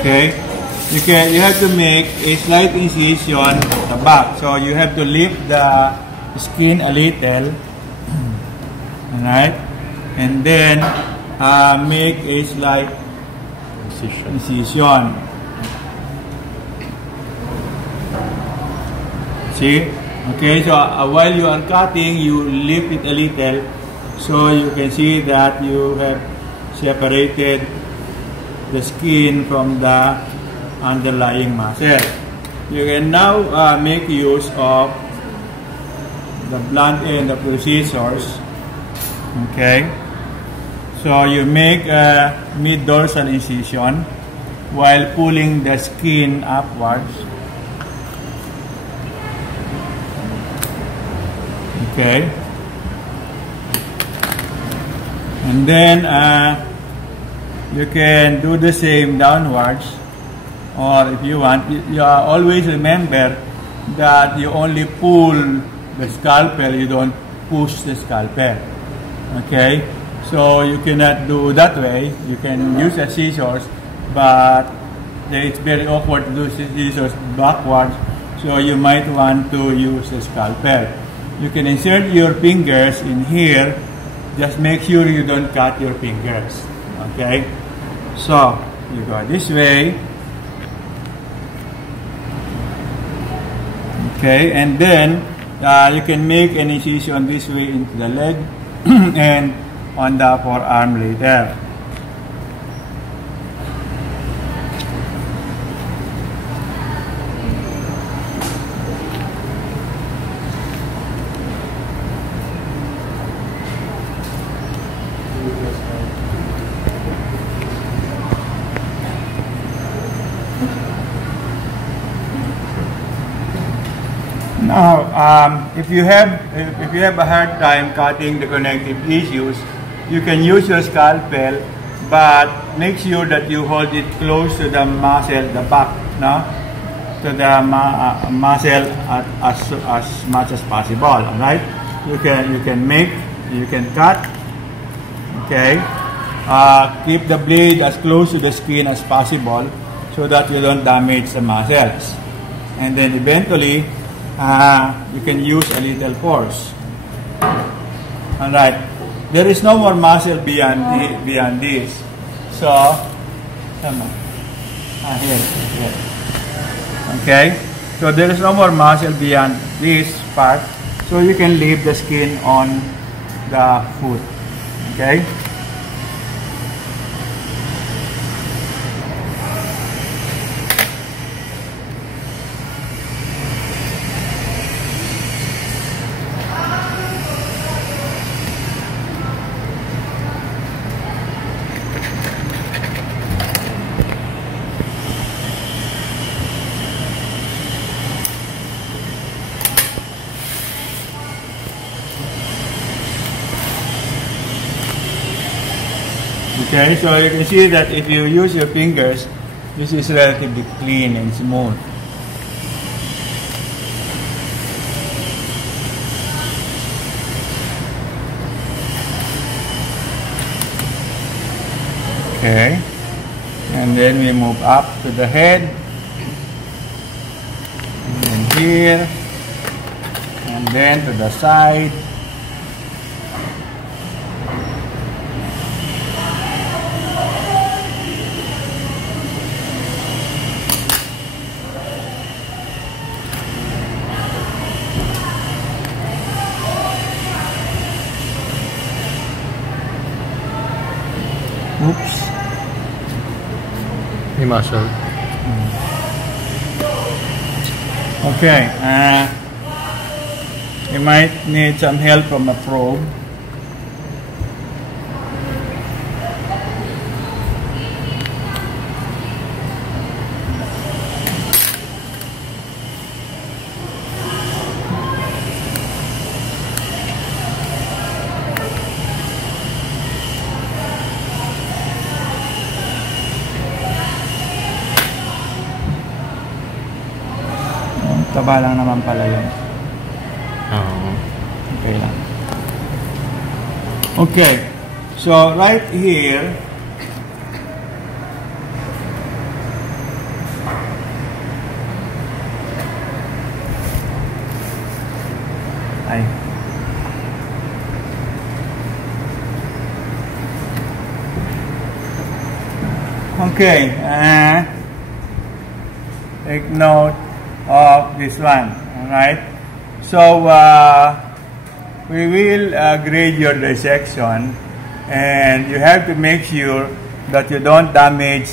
Okay, you have to make a slight incision at the back. So you have to lift the skin a little, alright, and then make a slight incision. See? Okay, so while you are cutting, you lift it a little, so you can see that you have separated the skin from the underlying muscle. You can now make use of the blunt end of the scissors. Okay, so you make a mid-dorsal incision while pulling the skin upwards. Okay, and then you can do the same downwards, or if you want, you always remember that you only pull the scalpel, you don't push the scalpel. Okay, so you cannot do that way. You can use the scissors, but it's very awkward to do scissors backwards, so you might want to use the scalpel. You can insert your fingers in here. Just make sure you don't cut your fingers. Okay, so you go this way. Okay, and then you can make an incision this way into the leg and on the forearm later. Now, if you have a hard time cutting the connective tissues, you can use your scalpel, but make sure that you hold it close to the muscle, the back, no, to the muscle as much as possible. All right, you can cut. Okay, keep the blade as close to the skin as possible so that you don't damage the muscles, and then eventually. You can use a little force. Alright, there is no more muscle beyond this. So, here. Okay, so there is no more muscle beyond this part. So you can leave the skin on the foot. Okay. Okay, so you can see that if you use your fingers, this is relatively clean and smooth. Okay, and then we move up to the head, and then here, and then to the side. Oops. Hey, Marshall. Okay. You might need some help from a probe. Taba lang naman pala yun. Okay lang. Okay. So, right here, Okay, take note of this one. Alright, so we will grade your dissection, and you have to make sure that you don't damage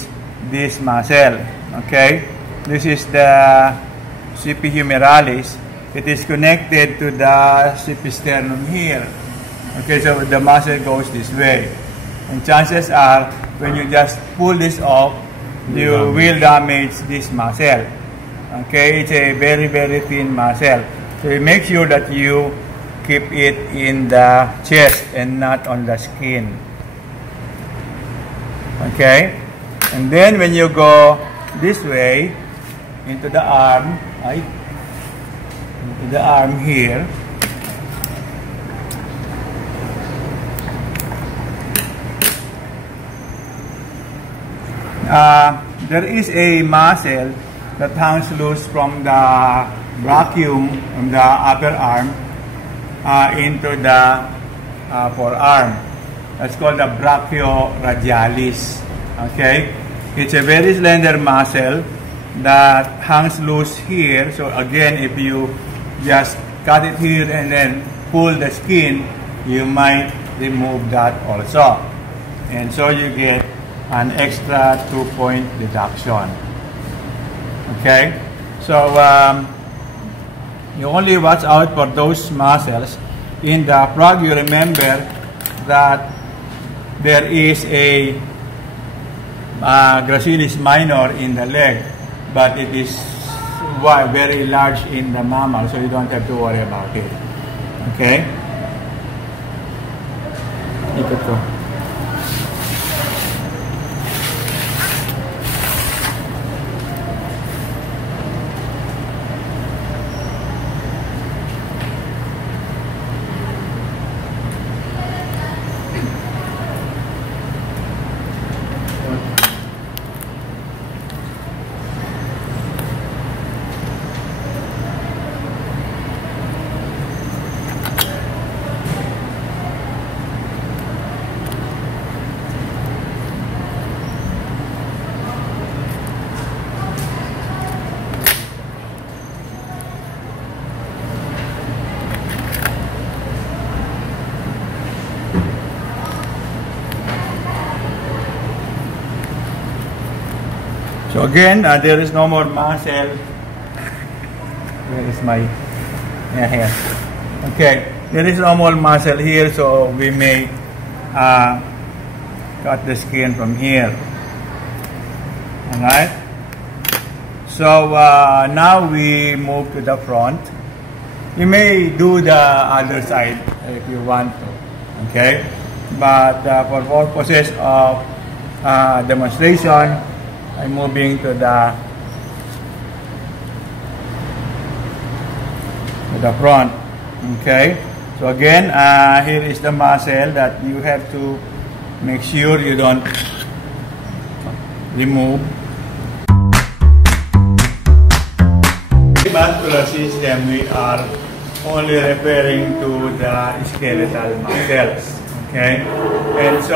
this muscle. Okay, this is the CP humerales. It is connected to the CP sternum here. Okay, so the muscle goes this way, and chances are when you just pull this off, you will damage this muscle. Okay, it's a very thin muscle, so you make sure that you keep it in the chest and not on the skin. Okay, and then when you go this way into the arm, right, into the arm here, there is a muscle that hangs loose from the brachium on the upper arm into the forearm. That's called the Brachial Radialis. Okay, it's a very slender muscle that hangs loose here. So again, if you just cut it here and then pull the skin, you might remove that also, and so you get an extra 2-point deduction. Okay, so you only watch out for those muscles. In the frog, you remember that there is a Gracilis minor in the leg, but it is very large in the mammal, so you don't have to worry about it. Okay? Ikot ko. So again, there is no more muscle. Where is my here? Okay, there is no more muscle here, so we may cut the skin from here. Alright. So now we move to the front. You may do the other side if you want to. Okay, but for purposes of demonstration, I'm moving to the front. Okay, so again, here is the muscle that you have to make sure you don't remove. Muscular system, we are only referring to the skeletal muscles. Okay, and so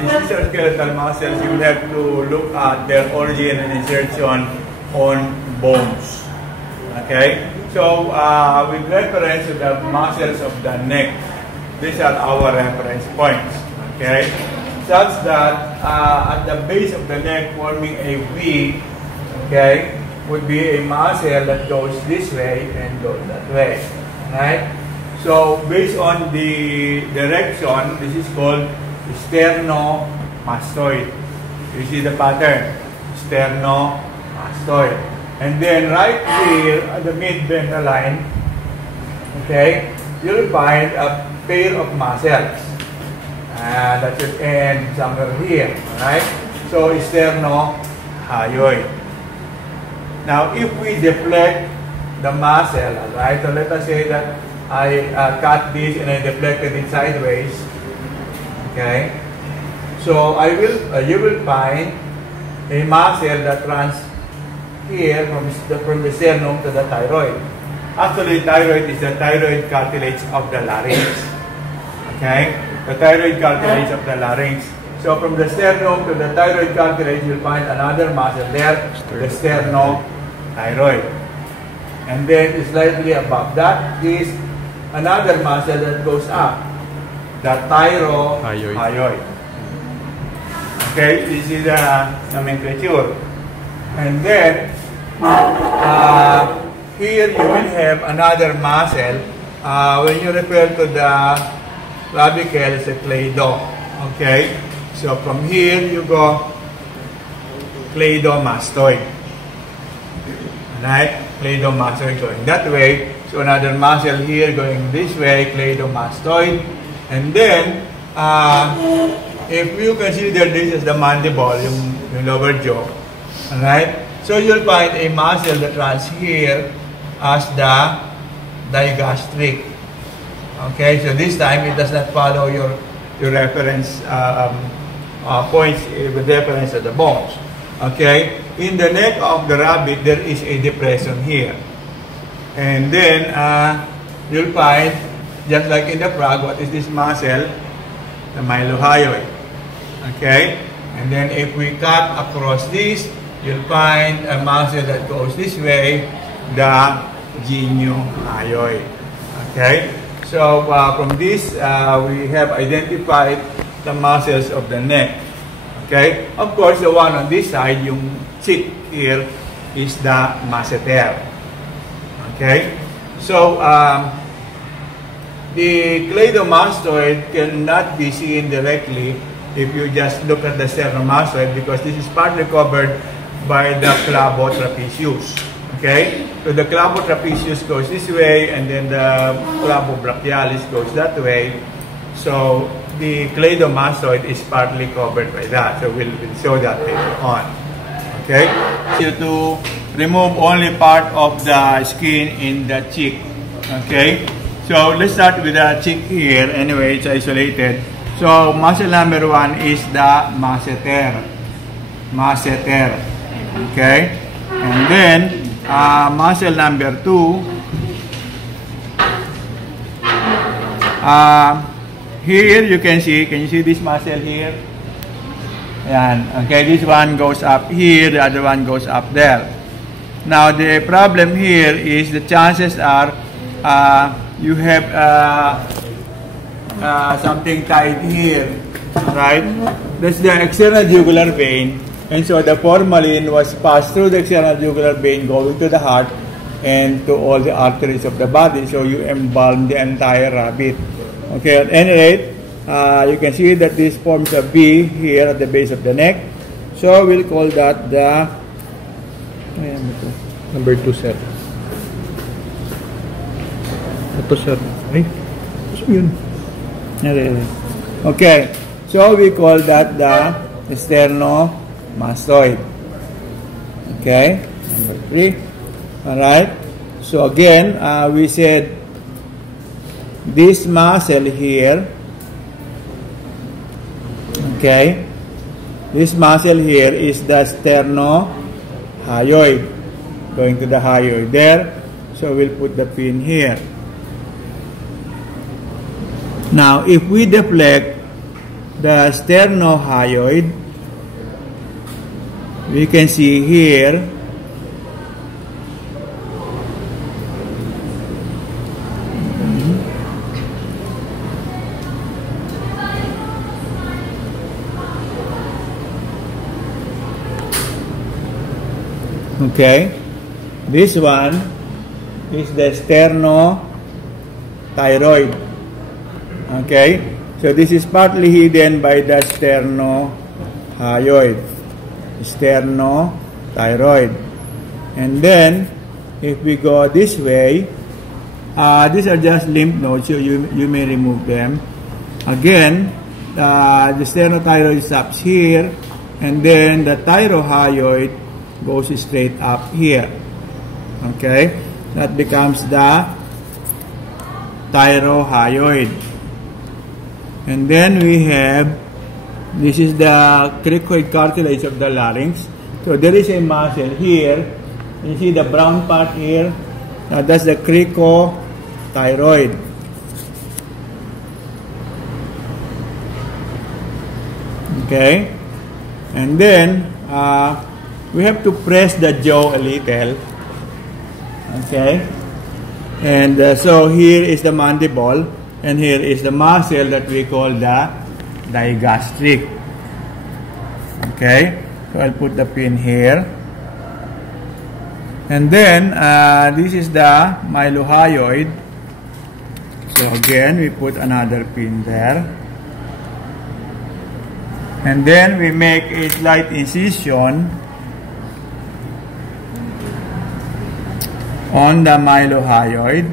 these are skeletal muscles. You have to look at their origin and insertion on bones. Okay, so with reference to the muscles of the neck, these are our reference points. Okay, such that at the base of the neck, forming a V, okay, would be a muscle that goes this way and goes that way. Right. So based on the direction, this is called sternomastoid. You see the pattern, sternomastoid. And then right here at the mid-ventral line, okay, you'll find a pair of muscles that should end somewhere here. Alright? So sternomyoid. Now if we deflect the muscle, alright, so let us say that I cut this and I deflected it sideways. Okay, so you will find a muscle that runs here from the sternum to the thyroid. Actually, thyroid is the thyroid cartilage of the larynx. Okay, the thyroid cartilage of the larynx So from the sternum to the thyroid cartilage, you'll find another muscle there, the sternothyroid. And then slightly above that is another muscle that goes up, the thyrohyoid. Okay, this is the nomenclature. And then here you will have another muscle. When you refer to the clavicle, it's a clado. Okay, so from here you go cladomastoid. Right, cladomastoid going that way. So another muscle here going this way, cladomastoid. And then if you consider this as the mandible, yung lower jaw, alright? So you'll find a muscle that runs here as the digastric. Okay, so this time it does not follow your reference points with reference to the bones. Okay, in the neck of the rabbit there is a depression here, and then you'll find, just like in the frog, what is this muscle? The mylohyoid. Okay, and then if we cut across this, you'll find a muscle that goes this way, the geniohyoid. Okay, so from this we have identified the muscles of the neck. Okay, of course the one on this side, yung cheek here, is the masseter. Okay, so the cladomastoid cannot be seen directly if you just look at the sternomastoid, because this is partly covered by the clavotrapezius. Okay, so the clavotrapezius goes this way, and then the clavobrachialis goes that way. So the cladomastoid is partly covered by that. So we'll show that later on. Okay, so to remove only part of the skin in the cheek. Okay, so let's start with the cheek here. Anyway, it's isolated. So muscle number 1 is the masseter. Masseter. Okay, and then muscle number 2. Here you can you see this muscle here? Yan. Okay, this one goes up here, the other one goes up there. Now the problem here is the chances are you have something tied here, right? That's the external jugular vein, and so the formalin was passed through the external jugular vein going to the heart and to all the arteries of the body, so you embalm the entire rabbit. Okay, at any rate, you can see that this forms a V here at the base of the neck. So we'll call that the number 2, sir. Ito, sir. Ay, yun. Okay, so we call that the sternomastoid. Okay, number 3. Alright, so again, we said this muscle here, okay, this muscle here is the sternohyoid, going to the hyoid there. So we'll put the pin here. Now, if we deflect the sternohyoid, we can see here okay, this one is the sternothyroid. Okay, so this is partly hidden by the sternohyoid, sternothyroid. And then if we go this way, these are just lymph nodes, so you may remove them. Again, the sternothyroid stops here, and then the thyrohyoid goes straight up here. Okay, that becomes the thyrohyoid. And then we have, this is the cricoid cartilage of the larynx. So there is a muscle here. You see the brown part here? That's the cricothyroid. Okay, and then we have to press the jaw a little. Okay, and so here is the mandible, and here is the muscle that we call the digastric. Okay, so I'll put the pin here. And then, this is the mylohyoid. So again, we put another pin there. And then we make a slight incision on the mylohyoid.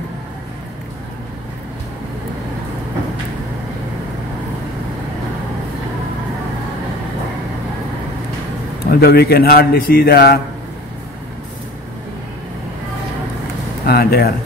Although we can hardly see the there.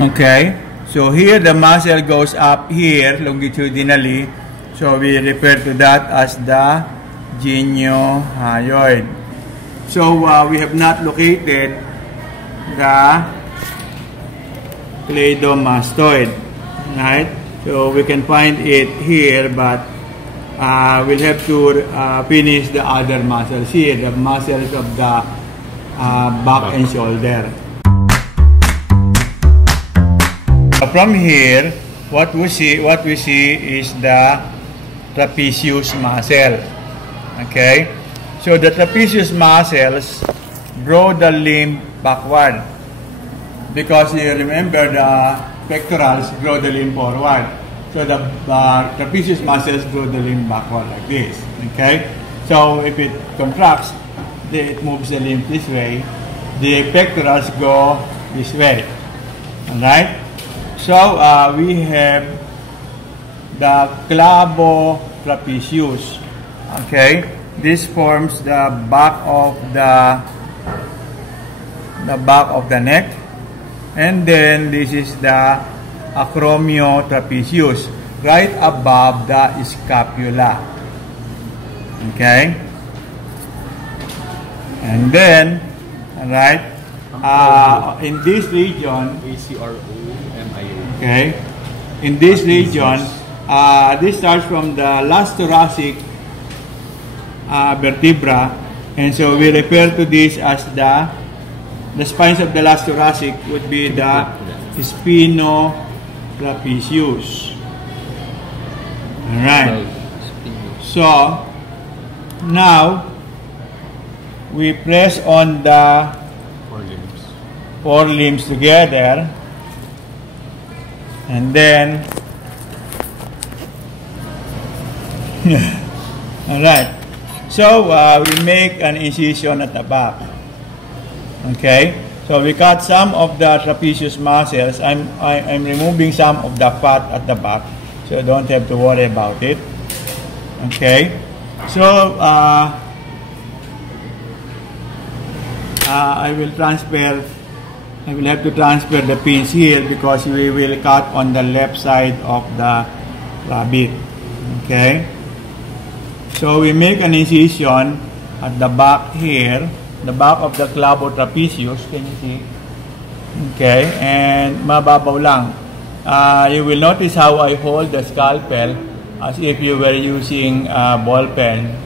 Okay, so here the muscle goes up here longitudinally, so we refer to that as the geniohyoid. So we have not located the cladomastoid, right? So we can find it here, but we'll have to finish the other muscles here, the muscles of the back and shoulder. From here, what we see is the trapezius muscle. Okay. So the trapezius muscles draw the limb backward, because you remember the pectorals draw the limb forward. So the trapezius muscles draw the limb backward like this. Okay. So if it contracts, it moves the limb this way. The pectorals go this way. Alright. So we have the clavotrapezius. Okay. This forms the back of the neck, and then this is the acromiotrapezius, right above the scapula. Okay, and then right in this region, okay, in this region, this starts from the last thoracic vertebra, and so we refer to this as the spines of the last thoracic would be the spinotrapezius. Alright, so now we press on the four limbs together, and then alright. So we make an incision at the back. Okay, so we cut some of the trapezius muscles. I'm removing some of the fat at the back, so don't have to worry about it. Okay, so I will have to transfer the pins here, because we will cut on the left side of the rabbit. Okay. So we make an incision at the back here, the back of the clavotrapezius. Can you see? Okay, and mababaw lang. You will notice how I hold the scalpel as if you were using a ball pen,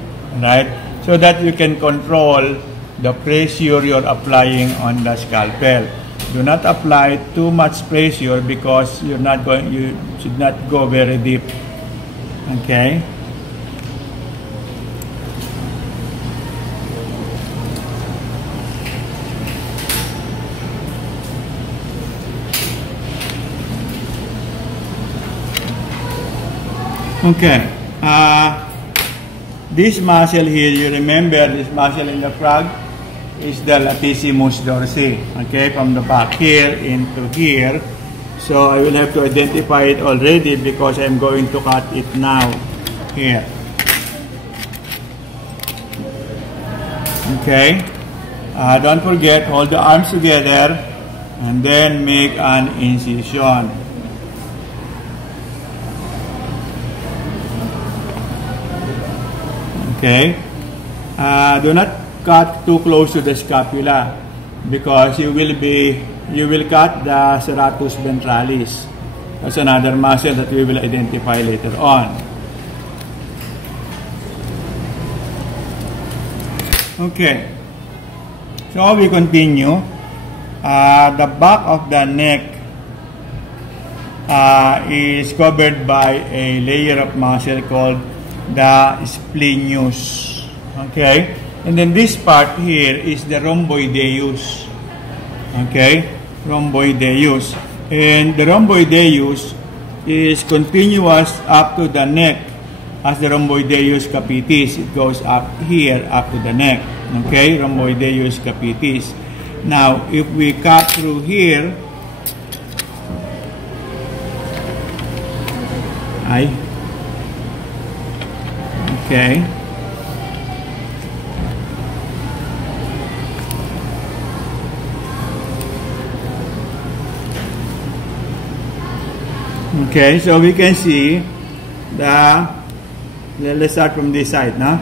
right? So that you can control the pressure you're applying on the scalpel. Do not apply too much pressure, because you should not go very deep. Okay. Okay, this muscle here, you remember this muscle in the frog is the latissimus dorsi, okay, from the back here into here. So I will have to identify it already, because I'm going to cut it now here. Okay, don't forget, hold the arms together and then make an incision. Okay? Do not cut too close to the scapula because you will cut the Serratus Ventralis. That's another muscle that we will identify later on. Okay. So we continue. The back of the neck is covered by a layer of muscle called the splenius. Okay? And then this part here is the rhomboideus. Okay? Rhomboideus. And the rhomboideus is continuous up to the neck as the rhomboideus capitis. It goes up here, up to the neck. Okay? Rhomboideus capitis. Now, if we cut through here, okay. Okay, so we can see let's start from this side, no?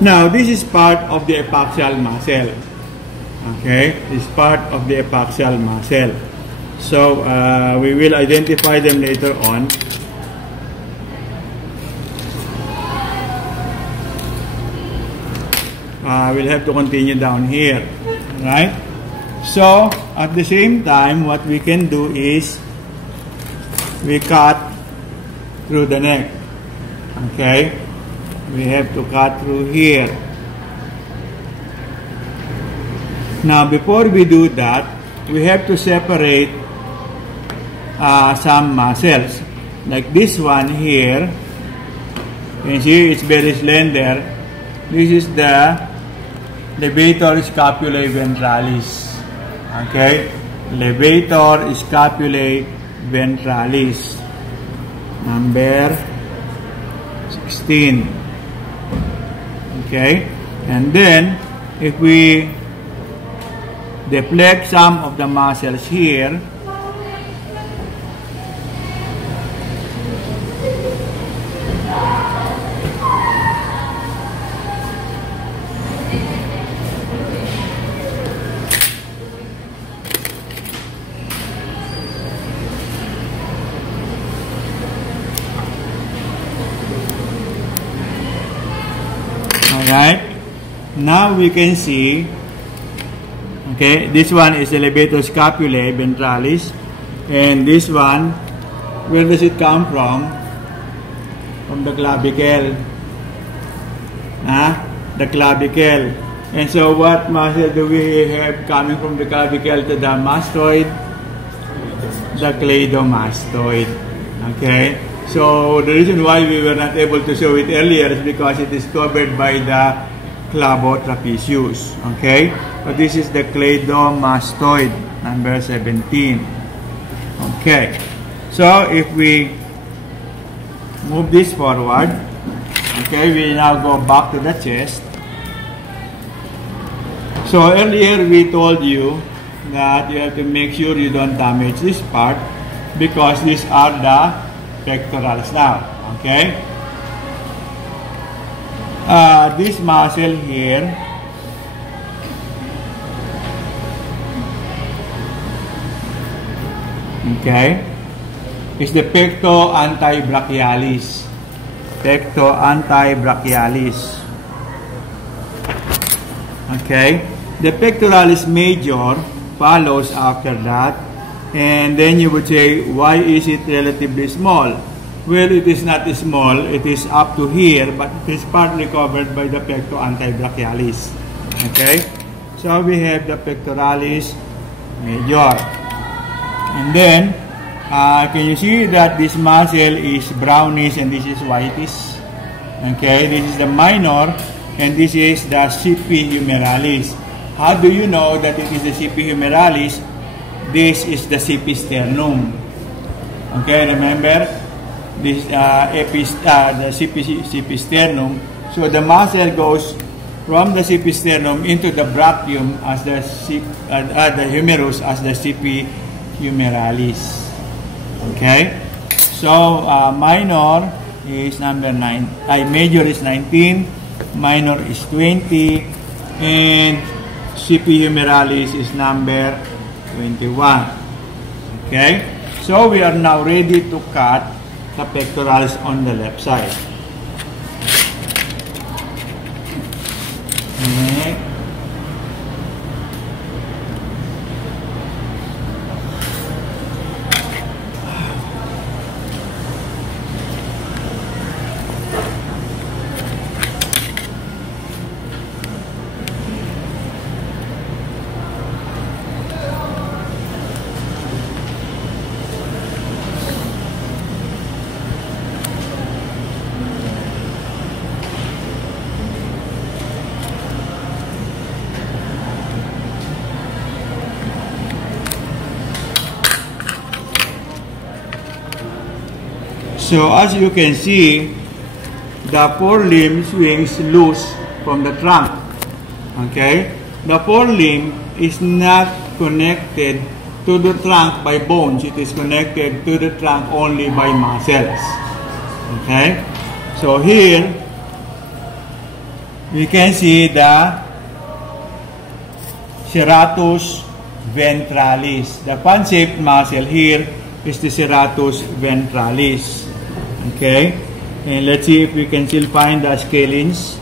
Now, this is part of the epaxial muscle. Okay, this is part of the epaxial muscle. So, we will identify them later on. We'll have to continue down here, right? So, at the same time, what we can do is we cut through the neck. Okay? We have to cut through here. Now, before we do that, we have to separate some muscles. Like this one here. You can see it's very slender. This is the levator scapulae ventralis. Okay? Levator scapulae ventralis. Number 16. Okay? And then, if we deflect some of the muscles here, alright, now we can see, okay, this one is the levator scapulae ventralis, and this one, where does it come from? From the clavicle. The clavicle. And so what muscle do we have coming from the clavicle to the mastoid? The cladomastoid. Okay? So the reason why we were not able to show it earlier is because it is covered by the clavotrapezius. Okay? So this is the cladomastoid, number 17. Okay. So if we move this forward, okay, we now go back to the chest. So earlier we told you that you have to make sure you don't damage this part because these are the pectorals now. Okay? This muscle here okay, is the pecto antibrachialis. Pecto antibrachialis. Okay? The Pectoralis Major follows after that. And then you would say, why is it relatively small? Well, it is not small. It is up to here, but it is partly covered by the pecto antibrachialis. Okay? So we have the Pectoralis Major. And then, can you see that this muscle is brownish and this is whitish? Okay, this is the minor and this is the CP humeralis. How do you know that it is the CP humeralis? This is the CP sternum. Okay, remember? This the CP sternum. So the muscle goes from the CP sternum into the brachium as the humerus as the CP humeralis. Okay, so minor is number 9. Major is 19, minor is 20, and CP humerales is number 21. Okay? So we are now ready to cut the pectoralis on the left side. Okay. So as you can see, the forelimb swings loose from the trunk. Okay? The forelimb is not connected to the trunk by bones. It is connected to the trunk only by muscles. Okay? So here, we can see the Serratus Ventralis. The fan-shaped muscle here is the Serratus Ventralis. Okay, and let's see if we can still find the scalenes.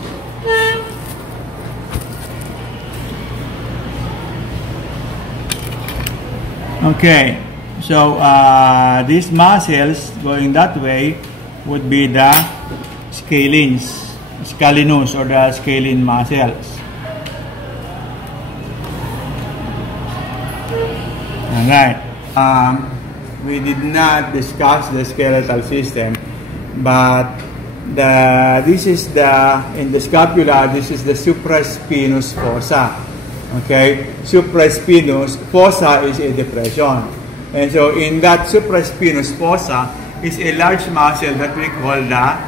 Okay, so these muscles going that way would be the scalenus or the scalene muscles. Alright, we did not discuss the skeletal system, but this is in the scapula, this is the supraspinous fossa. Okay, supraspinous fossa is a depression, and so in that supraspinous fossa is a large muscle that we call the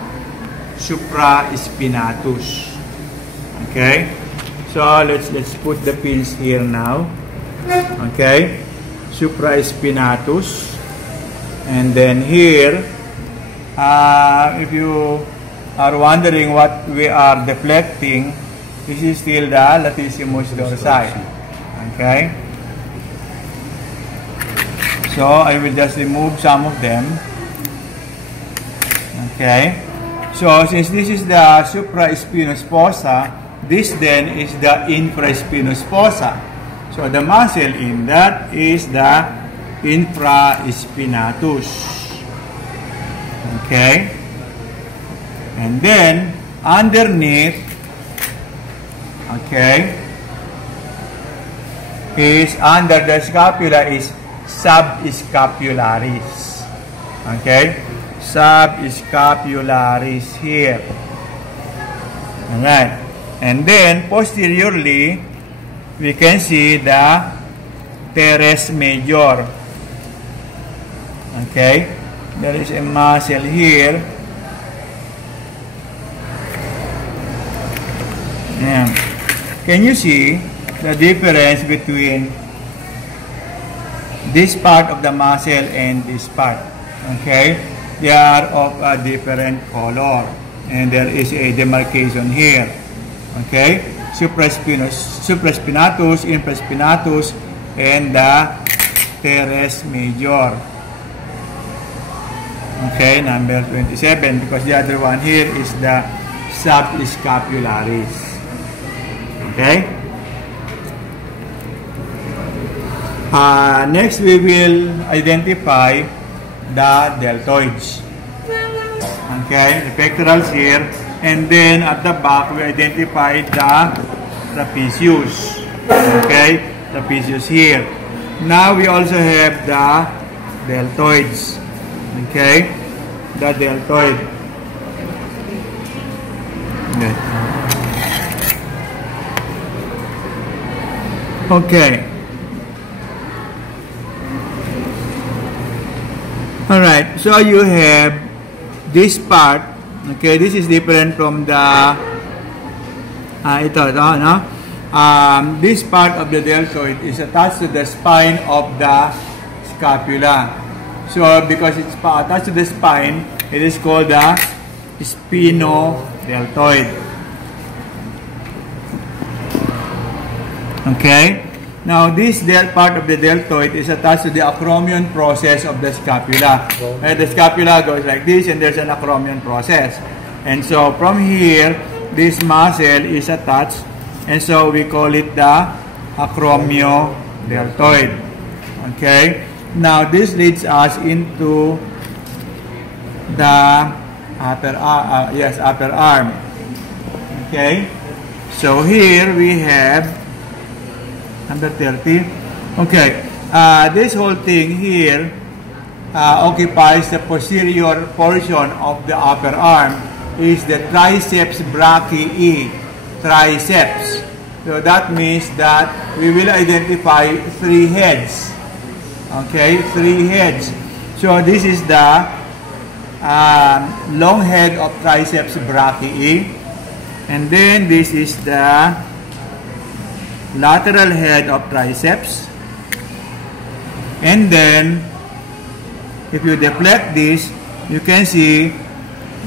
supraspinatus. Okay, so let's put the pins here now. Okay, supraspinatus, and then here, if you are wondering what we are deflecting, this is still the latissimus dorsi. Okay, so I will just remove some of them. Okay, so since this is the supraspinous fossa, this then is the infraspinous fossa. So the muscle in that is the infraspinatus. Okay, and then underneath, okay, is under the scapula is subscapularis. Okay, subscapularis here. Alright, and then posteriorly we can see the Teres Major. Okay, there is a muscle here. Yeah. Can you see the difference between this part of the muscle and this part? Okay, they are of a different color, and there is a demarcation here. Okay, supraspinatus, infraspinatus, and the Teres Major. Okay, number 27, because the other one here is the subscapularis. Okay. Next, we will identify the deltoids. Okay, the pectorals here, and then at the back we identify the trapezius. Okay, trapezius here. Now we also have the deltoids. Okay, the deltoid. Okay. All right. So you have this part. Okay, this is different from the this part of the deltoid is attached to the spine of the scapula. So because it's attached to the spine, it is called the spinodeltoid. Okay? Now, this part of the deltoid is attached to the acromion process of the scapula. The scapula goes like this, and there's an acromion process. And so, from here, this muscle is attached, and so we call it the acromiodeltoid. Okay? Now, this leads us into the upper arm. Okay? So, here we have number 30. Okay, this whole thing here occupies the posterior portion of the upper arm, is the Triceps Brachii. Triceps. So that means that we will identify 3 heads. Okay, 3 heads. So this is the long head of Triceps Brachii, and then this is the lateral head of triceps, and then if you deflect this, you can see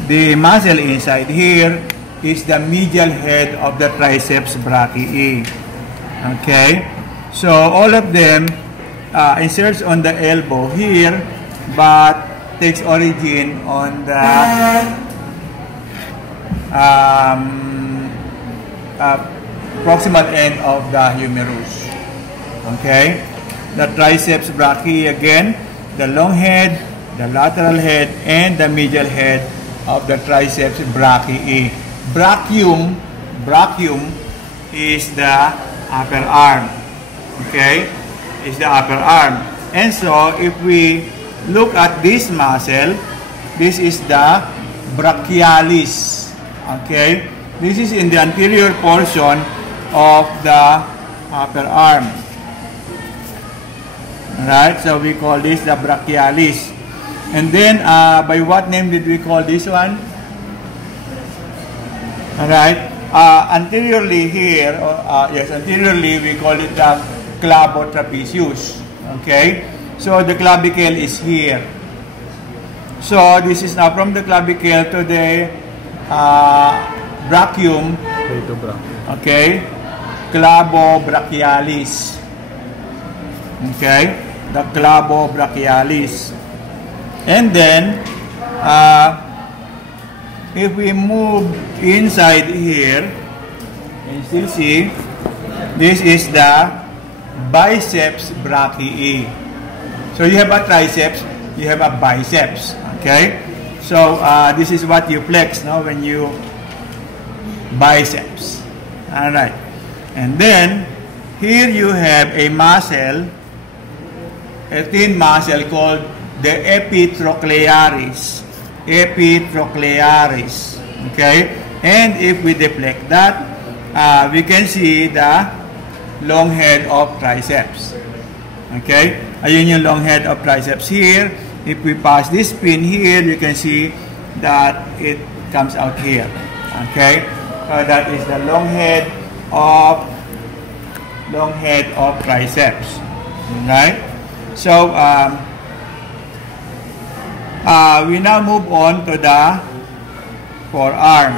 the muscle inside here is the medial head of the Triceps Brachii. Okay, so all of them inserts on the elbow here, but takes origin on the proximal end of the humerus. Okay, the Triceps Brachii again, the long head, the lateral head, and the medial head of the Triceps Brachii. Brachium is the upper arm. Okay, is the upper arm. And so if we look at this muscle, this is the brachialis. Okay, this is in the anterior portion of the upper arm. Alright, so we call this the brachialis. And then, by what name did we call this one? Alright, anteriorly here, anteriorly we call it the clavotrapezius. Okay, so the clavicle is here. So this is now from the clavicle to the brachium. Okay, clavobrachialis. Okay, the clavobrachialis. And then, if we move inside here, you still see, this is the Biceps Brachii. So you have a triceps, you have a biceps. Okay, so this is what you flex now when you biceps. All right, and then here you have a muscle, a thin muscle called the epitrochlearis. Epitrochlearis. Okay, and if we deflect that, we can see the long head of triceps. Okay, ayun yung long head of triceps here. If we pass this pin here, you can see that it comes out here. Okay, that is the long head of triceps. Right? So we now move on to the forearm.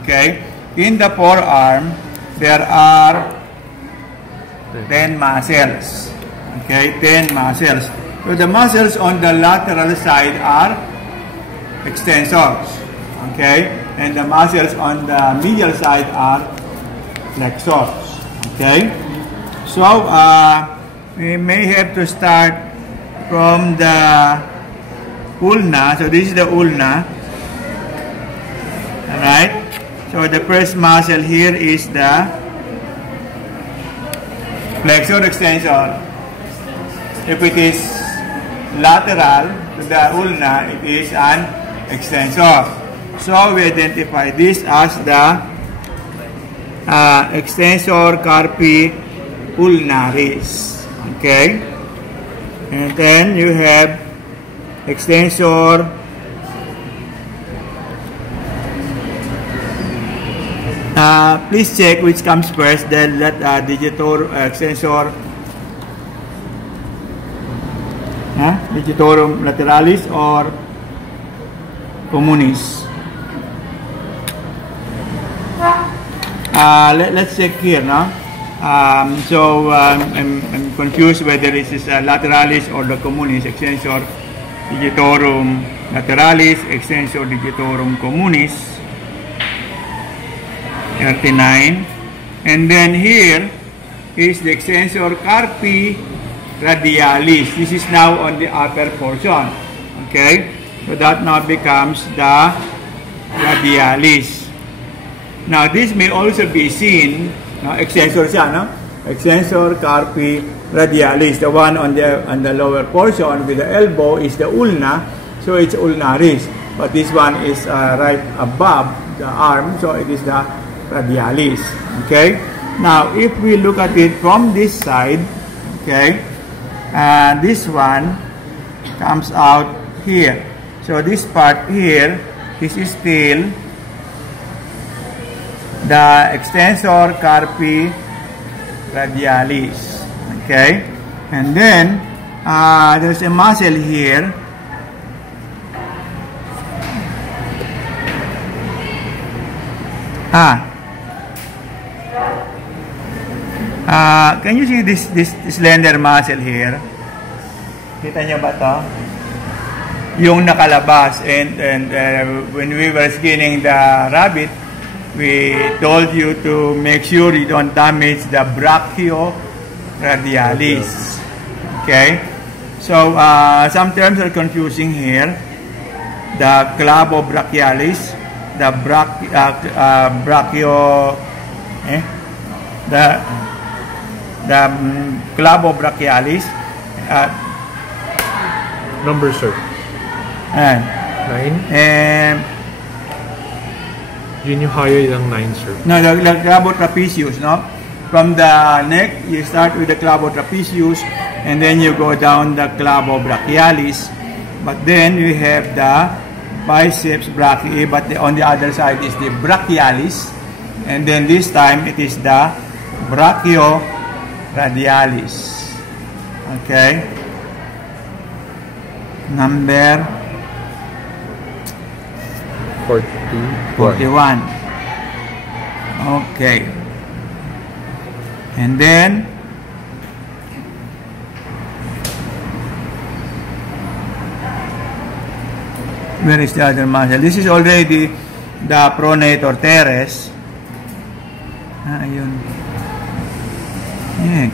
Okay, in the forearm there are 10 muscles. Okay, 10 muscles. So the muscles on the lateral side are extensors. Okay, and the muscles on the medial side are flexors. Okay, so we may have to start from the ulna. So this is the ulna. Alright, so the first muscle here is the flexor extensor. If it is lateral to the ulna, it is an extensor. So we identify this as the extensor carpi ulnaris. Okay, and then you have extensor please check which comes first, the extensor digitorum lateralis or communis. let's check here, no? I'm confused whether this is lateralis or the communis, extensor digitorum lateralis, extensor digitorum communis, 39. And then here is the extensor carpi radialis. This is now on the upper portion. Okay? So that now becomes the radialis. Now this may also be seen, extensor siya, no? Extensor carpi radialis. The one on the lower portion with the elbow is the ulna, so it's ulnaris. But this one is right above the arm, so it is the radialis. Okay? Now if we look at it from this side, okay, this one comes out here. So this part here, this is still the extensor carpi radialis. Okay, and then there's a muscle here. Can you see this slender muscle here? Kita niyo ba to? Yung nakalabas, and when we were skinning the rabbit, we told you to make sure you don't damage the Brachial Radialis. Okay? So, some terms are confusing here. The Clavo Brachialis, the Clavo Brachialis. Number, sir. 9. Yun yung higher ng 9, sir. No, the Clavo Trapezius, no? From the neck, you start with the Clavo Trapezius, and then you go down the Clavo Brachialis. But then you have the Biceps Brachii, but on the other side is the Brachialis. And then this time, it is the Brachial Radialis. Okay? Number 41. Okay. And then where is the other muscle? This is already the pronator teres. Ayun. Neck.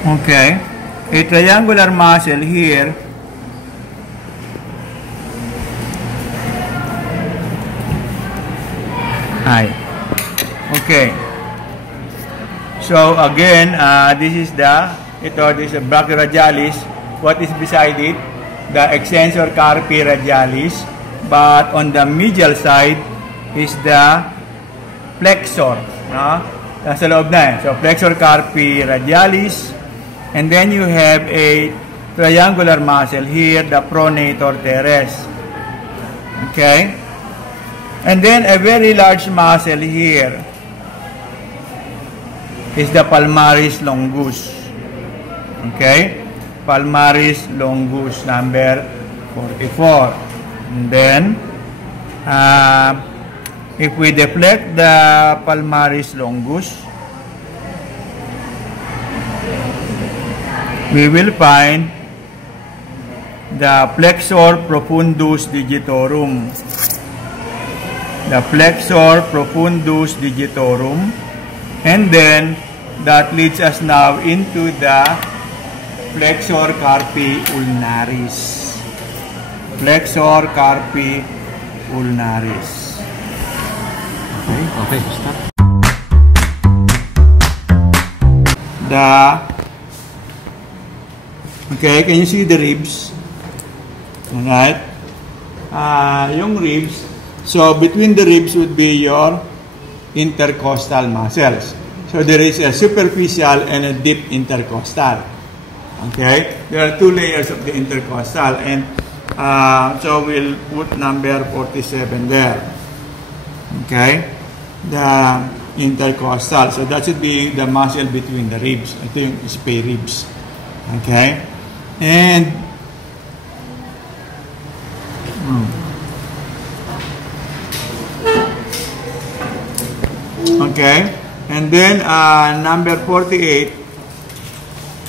Okay, a triangular muscle here okay, so again this is this is the Brachial Radialis. What is beside it? The extensor carpi radialis, but on the medial side is the flexor, no? Nasa loob na. So flexor carpi radialis. And then you have a triangular muscle here, the pronator teres. Okay? And then a very large muscle here is the palmaris longus. Okay? Palmaris longus, number 44. And then, if we deflect the palmaris longus, we will find the flexor profundus digitorum. The flexor profundus digitorum. And then, that leads us now into the flexor carpi ulnaris. Flexor carpi ulnaris. Okay, stop. Okay, can you see the ribs? Alright. Yung ribs, so between the ribs would be your intercostal muscles. So there is a superficial and a deep intercostal. Okay, there are two layers of the intercostal, and so we'll put number 47 there. Okay, the intercostal. So that should be the muscle between the ribs. Ito yung spay ribs. Okay? And okay, and then number 48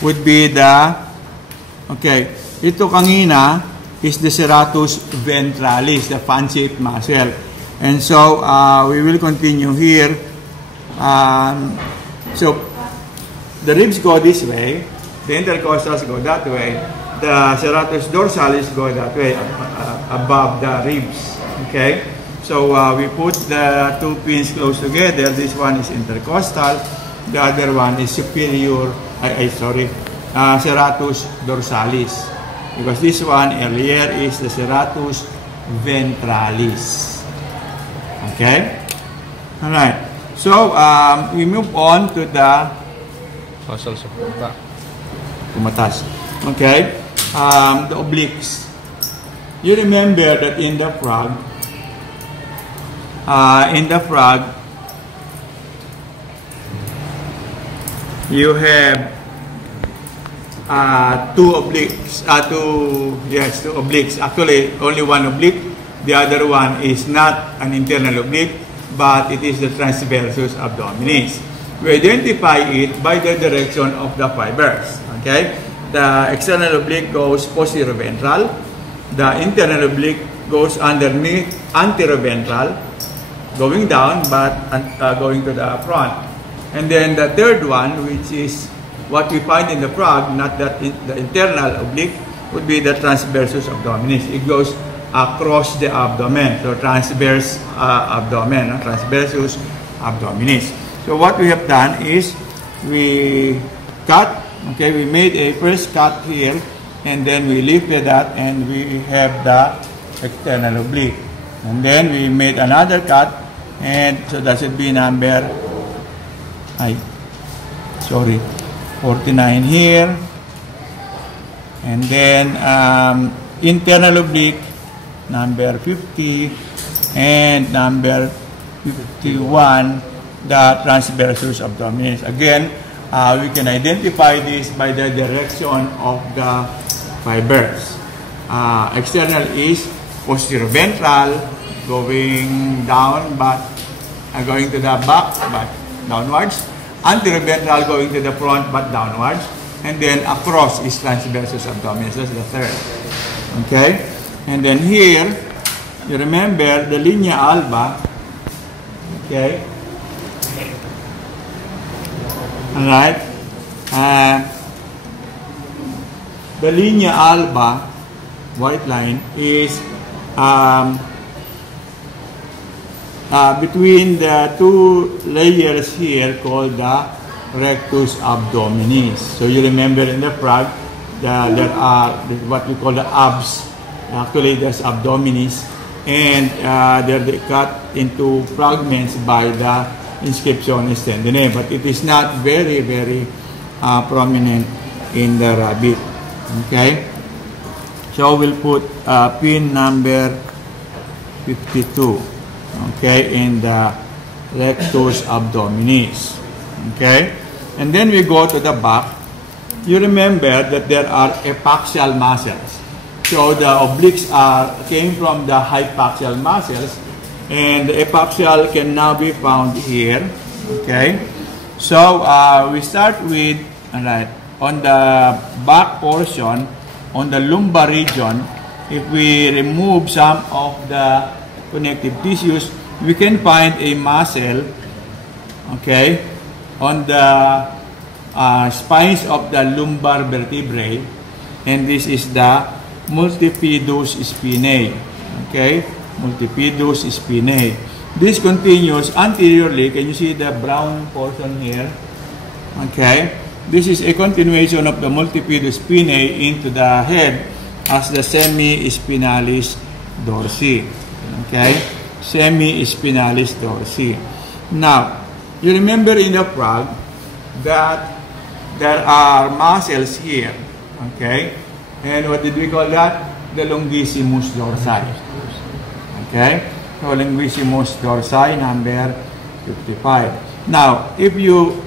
would be the, okay, ito kanina is the serratus ventralis, the fan-shaped muscle. And so we will continue here. So the ribs go this way, the intercostals go that way, the serratus dorsalis go that way, above the ribs. Okay? So we put the two pins close together. This one is intercostal, the other one is superior, serratus dorsalis. Because this one earlier is the serratus ventralis. Okay? Alright. So we move on to the muscles of the tumatas. Okay? The obliques. You remember that in the frog, you have two obliques. Two obliques. Actually, only one oblique. The other one is not an internal oblique, but it is the Transversus Abdominis. We identify it by the direction of the fibers. Okay? The external oblique goes posterior ventral. The internal oblique goes underneath anterior ventral, going down but going to the front. And then the third one, which is what we find in the frog, not that the internal oblique, would be the Transversus Abdominis. It goes across the abdomen. So transverse abdomen, Transversus Abdominis. So what we have done is we cut, okay, we made a first cut here, and then we lifted that, and we have the external oblique. And then we made another cut, and so that should be number 49 here. And then internal oblique, number 50, and number 51, the Transversus Abdominis. Again, we can identify this by the direction of the fibers. External is posterior ventral, going down but going to the back but downwards. Anterior ventral going to the front but downwards. And then across is Transversus Abdominis. That's the third. Okay? And then here, you remember the linea alba. Okay? Alright? The linea alba, white line, is between the two layers here called the Rectus Abdominis. So you remember in the frog, there are what we call the abs. Actually, there's abdominis, and they're cut into fragments by the inscription tendinae, but it is not very, very prominent in the rabbit. Okay? So we'll put pin number 52, okay, in the Rectus Abdominis. Okay? And then we go to the back. You remember that there are epaxial muscles. So the obliques came from the hypaxial muscles, and the epaxial can now be found here. Okay? So we start with, alright, on the back portion, on the lumbar region, if we remove some of the connective tissues, we can find a muscle, okay, on the spines of the lumbar vertebrae, and this is the multifidus spinae. Okay, multifidus spinae. This continues anteriorly. Can you see the brown portion here? Okay, this is a continuation of the multifidus spinae into the head as the semi-spinalis dorsi. Okay, semi-spinalis dorsi. Now, you remember in the frog that there are muscles here, okay? And what did we call that? The longissimus dorsi. Okay? So, longissimus dorsi, number 55. Now, if you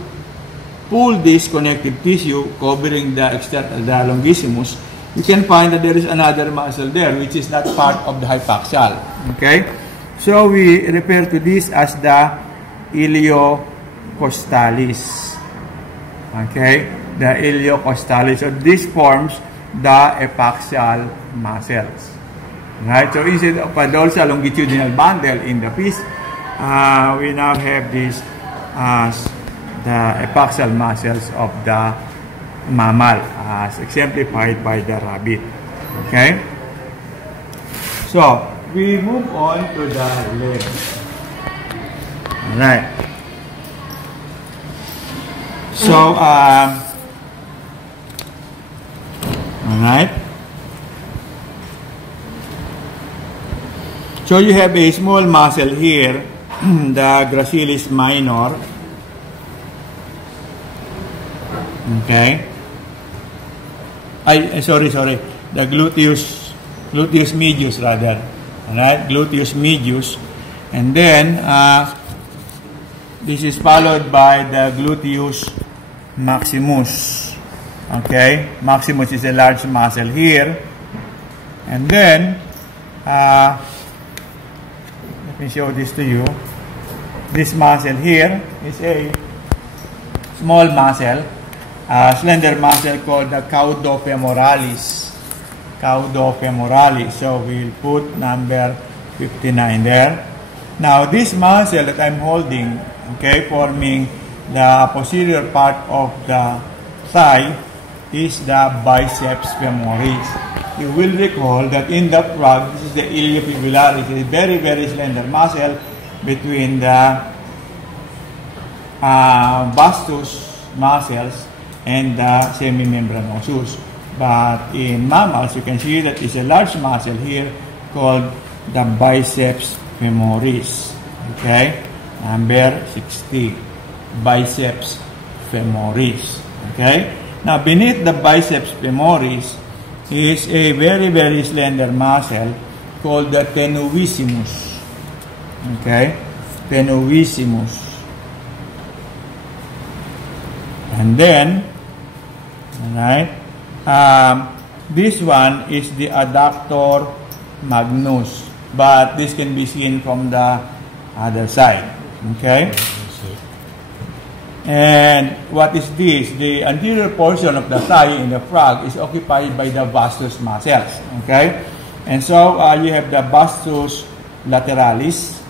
pull this connective tissue covering the the longissimus, you can find that there is another muscle there which is not part of the hypaxial. Okay? So we refer to this as the iliocostalis. Okay? The iliocostalis. So this forms the epaxial muscles. Right? So instead of a dorsal longitudinal bundle in the fist, we now have this as the epaxial muscles of the mammal, as exemplified by the rabbit. Okay? So, we move on to the leg. Alright. So, alright. So, you have a small muscle here, the Gracilis minor. Okay. Sorry. The gluteus medius rather. Alright, gluteus medius. And then, this is followed by the gluteus maximus. Okay. Maximus is a large muscle here. And then, let me show this to you. This muscle here is a small muscle. Slender muscle called the caudofemoralis. Caudofemoralis. So we'll put number 59 there. Now this muscle that I'm holding, okay, forming the posterior part of the thigh is the biceps femoris. You will recall that in the frog, this is the iliofibularis. It's a very, very slender muscle between the vastus muscles and the semimembranosus. But in mammals, you can see that it's a large muscle here called the biceps femoris. Okay, number 60, biceps femoris. Okay, now beneath the biceps femoris is a very, very slender muscle called the tenuissimus. Okay, tenuissimus. And then, alright, this one is the Adductor Magnus, but this can be seen from the other side. Okay? And what is this? The anterior portion of the thigh in the frog is occupied by the vastus muscles. Okay? And so you have the vastus lateralis,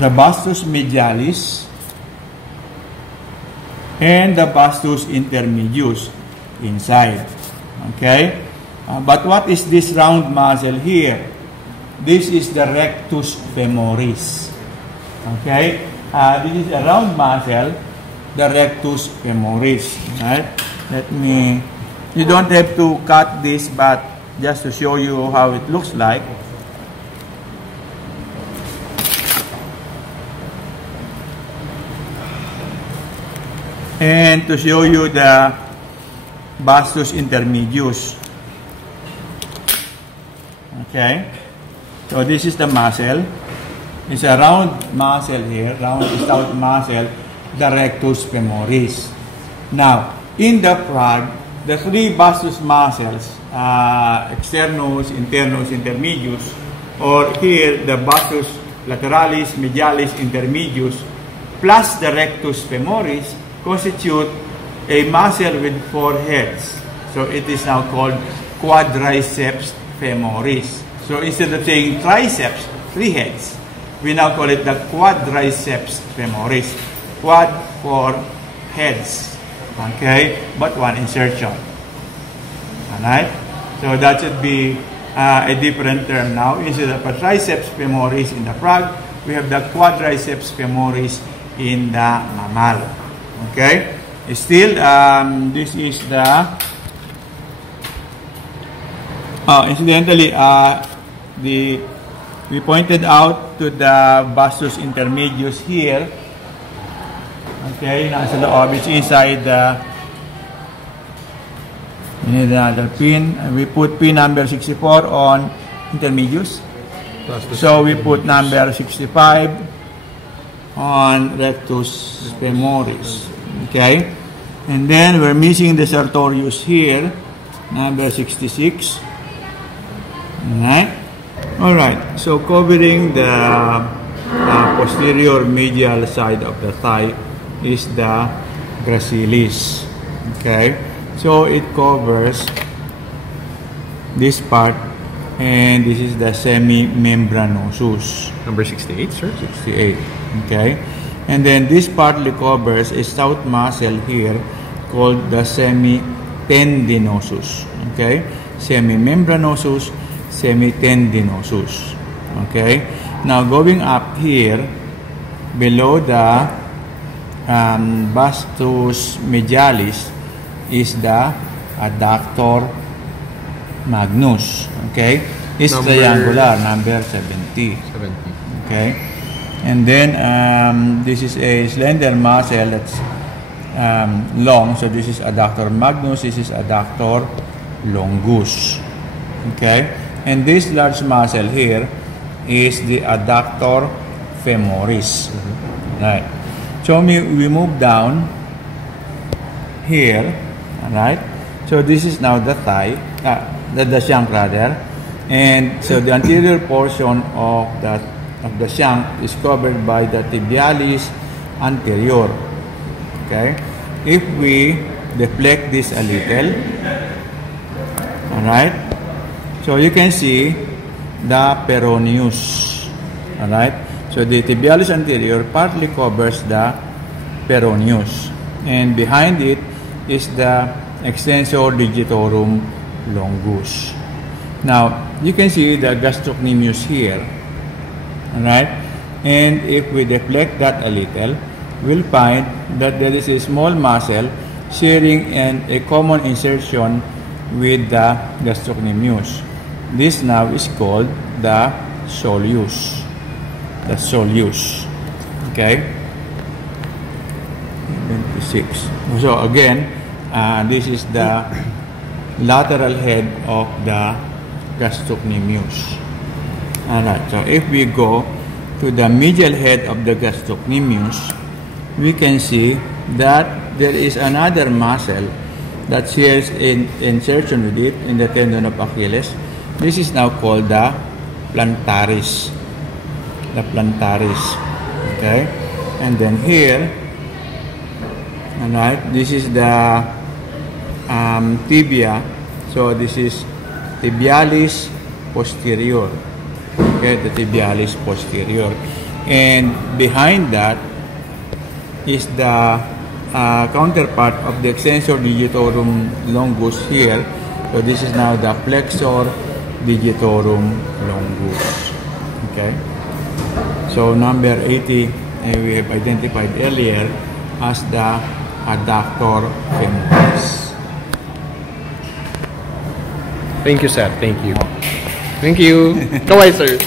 the vastus medialis, and the vastus intermedius inside. Okay? But what is this round muscle here? This is the rectus femoris. Okay? This is a round muscle, the rectus femoris. Right? You don't have to cut this, but just to show you how it looks like. And to show you the vastus intermedius. Okay? So this is the muscle. It's a round muscle here, round stout muscle, the rectus femoris. Now, in the frog, the three vastus muscles, externus, internus, intermedius, or here the vastus lateralis, medialis, intermedius, plus the rectus femoris, constitute a muscle with 4 heads. So it is now called quadriceps femoris. So instead of saying triceps, 3 heads, we now call it the quadriceps femoris. Quad, 4 heads. Okay? But 1 insertion. Alright? So that should be a different term now. Instead of a triceps femoris in the frog, we have the quadriceps femoris in the mammal. Okay? Still, this is the... incidentally, we pointed out to the vastus intermedius here. Okay, nasa loob, it's inside the... We need another pin. We put pin number 64 on intermedius. So we put number 65 on Rectus Femoris. Okay? And then we're missing the Sartorius here, number 66. Alright? Alright, so covering the posterior medial side of the thigh is the Gracilis. Okay? So it covers this part, and this is the semi-membranosus. Number 68, sir? 68. Okay? And then this partly covers a stout muscle here called the semi-tendinosus. Okay? Semi-membranosus, semi-tendinosus. Okay? Now going up here, below the vastus medialis is the Adductor Magnus. Okay? It's triangular, number 70. 70. Okay? And then this is a slender muscle that's long. So this is Adductor Magnus, this is Adductor Longus. Okay? And this large muscle here is the Adductor Femoris. Right. So we move down here. Alright? So this is now the thigh, the shank rather. And so the anterior portion of the shank is covered by the Tibialis Anterior. Okay? If we deflect this a little, alright, so you can see the peroneus. Alright? So the Tibialis Anterior partly covers the peroneus. And behind it is the Extensor digitorum longus. Now, you can see the gastrocnemius here. Alright? And if we deflect that a little, we'll find that there is a small muscle sharing a common insertion with the gastrocnemius. This now is called the soleus. The soleus. Okay? 26. So again, this is the lateral head of the gastrocnemius. Alright, so if we go to the medial head of the gastrocnemius, we can see that there is another muscle that shares an insertion with it in the tendon of Achilles. This is now called the plantaris. The plantaris. Okay? And then here, alright, this is the tibia. So this is tibialis posterior. Okay, the tibialis posterior. And behind that is the counterpart of the extensor digitorum longus here. So this is now the flexor digitorum longus. Okay. So number 80 we have identified earlier as the Adductor Femoris. Thank you, sir. Thank you. Thank you. Go ahead, sir.